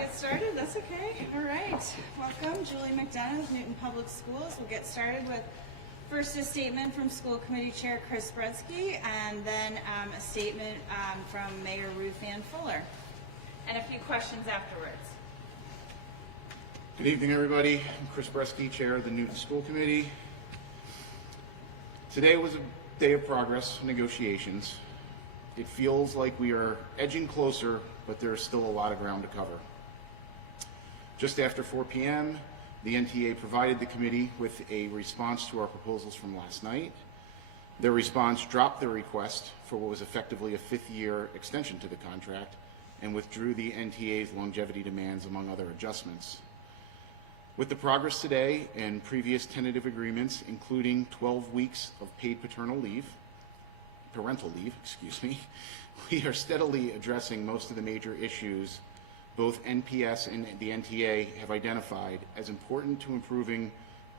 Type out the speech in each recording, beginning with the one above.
get started? That's okay. All right. Welcome, Julie McDonough with Newton Public Schools. We'll get started with first a statement from School Committee Chair Chris Brezski, and then a statement from Mayor Ruth Fuller, and a few questions afterwards. Good evening, everybody. I'm Chris Brezski, Chair of the Newton School Committee. Today was a day of progress negotiations. It feels like we are edging closer, but there's still a lot of ground to cover. Just after 4 p.m., the NTA provided the committee with a response to our proposals from last night. Their response dropped their request for what was effectively a 5th-year extension to the contract and withdrew the NTA's longevity demands, among other adjustments. With the progress today and previous tentative agreements, including 12 weeks of paid parental leave, we are steadily addressing most of the major issues both NPS and the NTA have identified as important to improving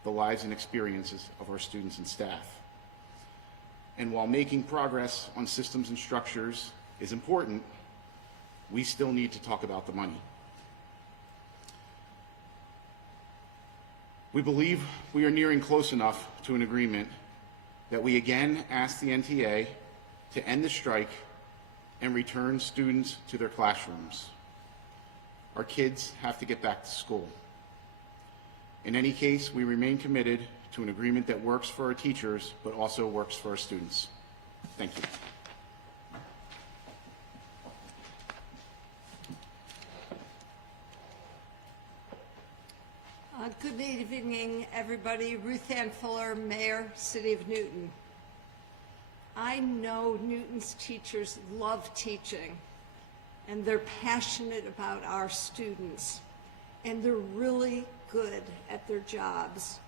the lives and experiences of our students and staff. And while making progress on systems and structures is important, we still need to talk about the money. We believe we are nearing close enough to an agreement that we again ask the NTA to end the strike and return students to their classrooms. Our kids have to get back to school. In any case, we remain committed to an agreement that works for our teachers, but also works for our students. Thank you. Good evening, everybody. Ruth Fuller, Mayor, City of Newton. I know Newton's teachers love teaching, and they're passionate about our students, and they're really good at their jobs.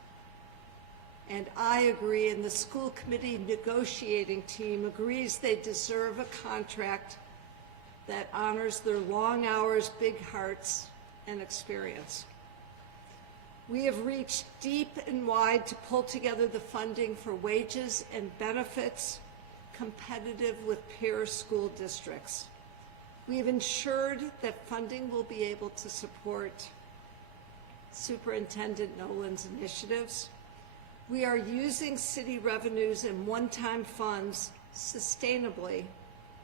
And I agree, and the school committee negotiating team agrees they deserve a contract that honors their long hours, big hearts, and experience. We have reached deep and wide to pull together the funding for wages and benefits competitive with peer school districts. We have ensured that funding will be able to support Superintendent Nolan's initiatives. We are using city revenues and one-time funds sustainably,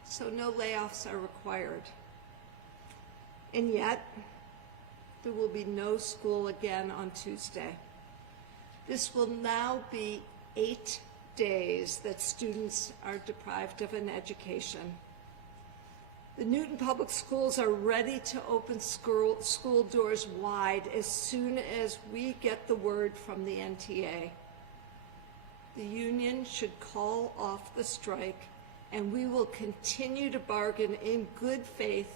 so no layoffs are required. And yet, there will be no school again on Tuesday. This will now be 8 days that students are deprived of an education. The Newton Public Schools are ready to open school doors wide as soon as we get the word from the NTA. The union should call off the strike, and we will continue to bargain in good faith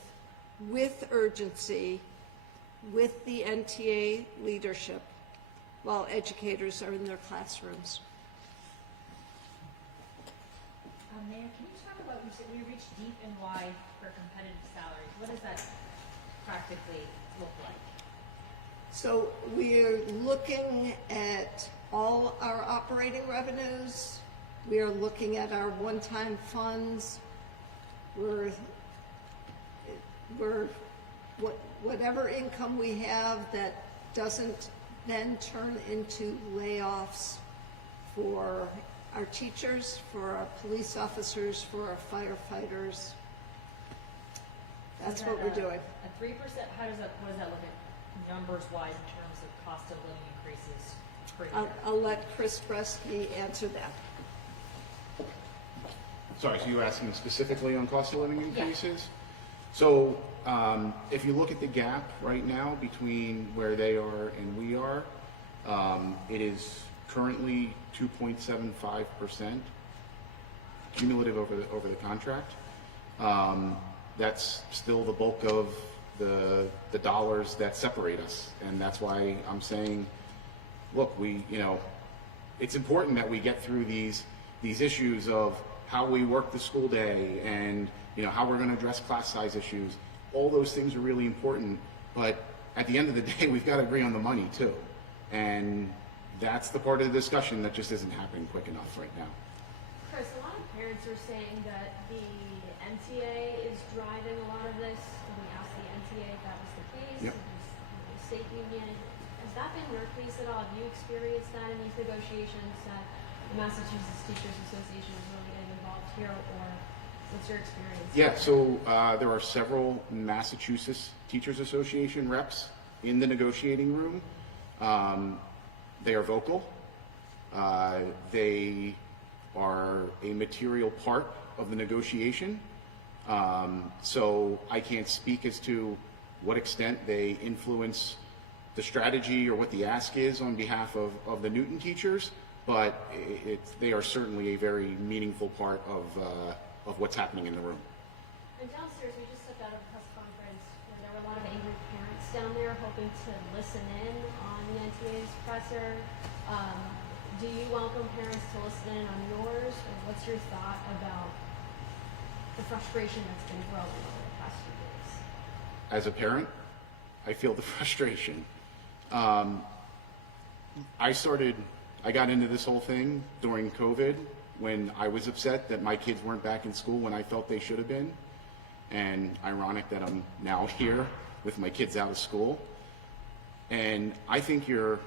with urgency with the NTA leadership while educators are in their classrooms. Mayor, can you talk about, you said we reached deep and wide for competitive salaries. What does that practically look like? So we're looking at all our operating revenues. We are looking at our one-time funds. Whatever income we have that doesn't then turn into layoffs for our teachers, for our police officers, for our firefighters. That's what we're doing. A 3%, what does that look at numbers-wise in terms of cost of living increases per year? I'll let Chris Brezski answer that. Sorry, so you're asking specifically on cost of living increases? Yeah. So if you look at the gap right now between where they are and we are, it is currently 2.75% cumulative over the contract. That's still the bulk of the dollars that separate us, and that's why I'm saying, look, it's important that we get through these issues of how we work the school day and how we're going to address class size issues. All those things are really important, but at the end of the day, we've got to agree on the money too, and that's the part of the discussion that just isn't happening quick enough right now. Chris, a lot of parents are saying that the NTA is driving a lot of this. Can we ask the NTA if that was the case. Yep. If it was the state union. Has that been your case at all? Have you experienced that in these negotiations, that the Massachusetts Teachers Association is really getting involved here, or what's your experience? Yeah, so there are several Massachusetts Teachers Association reps in the negotiating room. They are vocal. They are a material part of the negotiation. So I can't speak as to what extent they influence the strategy or what the ask is on behalf of the Newton teachers, but they are certainly a very meaningful part of what's happening in the room. And downstairs, we just stepped out of a press conference where there were a lot of angry parents down there hoping to listen in on the NTA's presser. Do you welcome parents to listen in on yours, or what's your thought about the frustration that's been growing over the past few days? As a parent, I feel the frustration. I got into this whole thing during COVID when I was upset that my kids weren't back in school when I felt they should have been. And ironic that I'm now here with my kids out of school. And I think your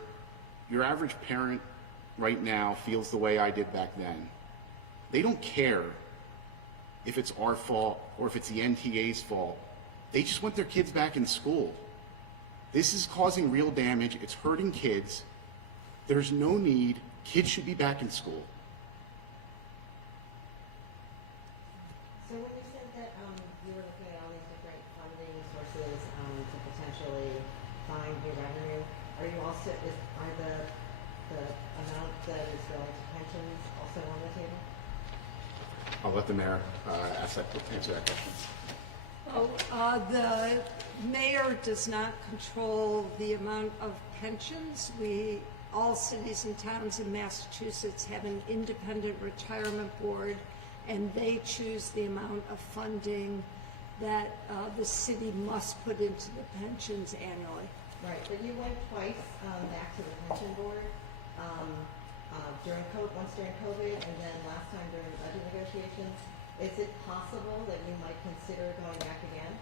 average parent right now feels the way I did back then. They don't care if it's our fault or if it's the NTA's fault. They just want their kids back in school. This is causing real damage. It's hurting kids. There's no need. Kids should be back in school. So when you said that you were looking at all these different funding sources to potentially find new revenue, are you also, are the amount that is going to pensions also on the table? I'll let the mayor answer that question. The mayor does not control the amount of pensions. All cities and towns in Massachusetts have an independent retirement board, and they choose the amount of funding that the city must put into the pensions annually. Right, but you went twice back to the pension board once during COVID and then last time during the budget negotiations. Is it possible that you might consider going back again?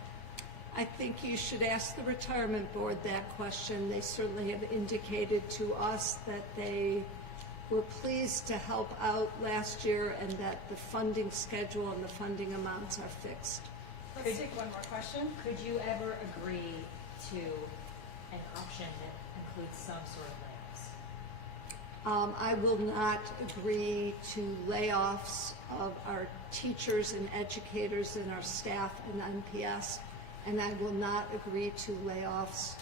I think you should ask the retirement board that question. They certainly have indicated to us that they were pleased to help out last year and that the funding schedule and the funding amounts are fixed. Let's take one more question. Could you ever agree to an option that includes some sort of layoffs? I will not agree to layoffs of our teachers and educators and our staff in NPS, and I will not agree to layoffs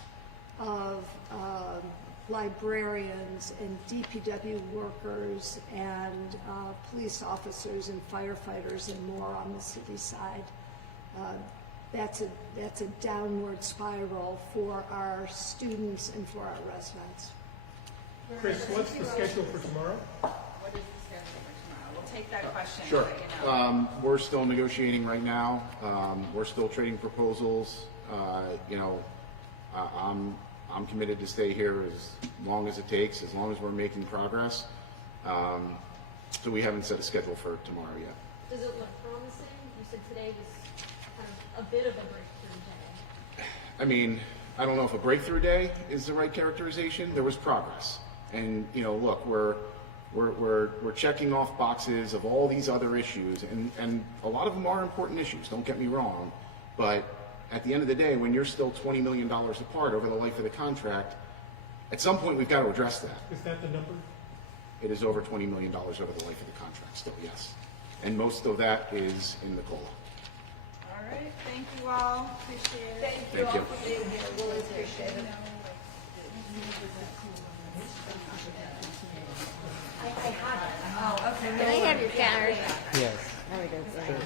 of librarians and DPW workers and police officers and firefighters and more on the city side. That's a downward spiral for our students and for our residents. Chris, what's the schedule for tomorrow? What is the schedule for tomorrow? We'll take that question. Sure. and let you know. We're still negotiating right now. We're still trading proposals. I'm committed to stay here as long as it takes, as long as we're making progress. So we haven't set a schedule for tomorrow yet. Does it look promising? You said today was kind of a bit of a breakthrough day. I mean, I don't know if a breakthrough day is the right characterization. There was progress. And, look, we're checking off boxes of all these other issues, and a lot of them are important issues, don't get me wrong, but at the end of the day, when you're still $20 million apart over the life of the contract, at some point we've got to address that. Is that the number? It is over $20 million over the life of the contract still, yes. And most of that is in the COLA. All right, thank you all. Appreciate it. Thank you Thank all you. for being here. Really appreciate it. I have it. Oh, okay. Can I have your card? There we go.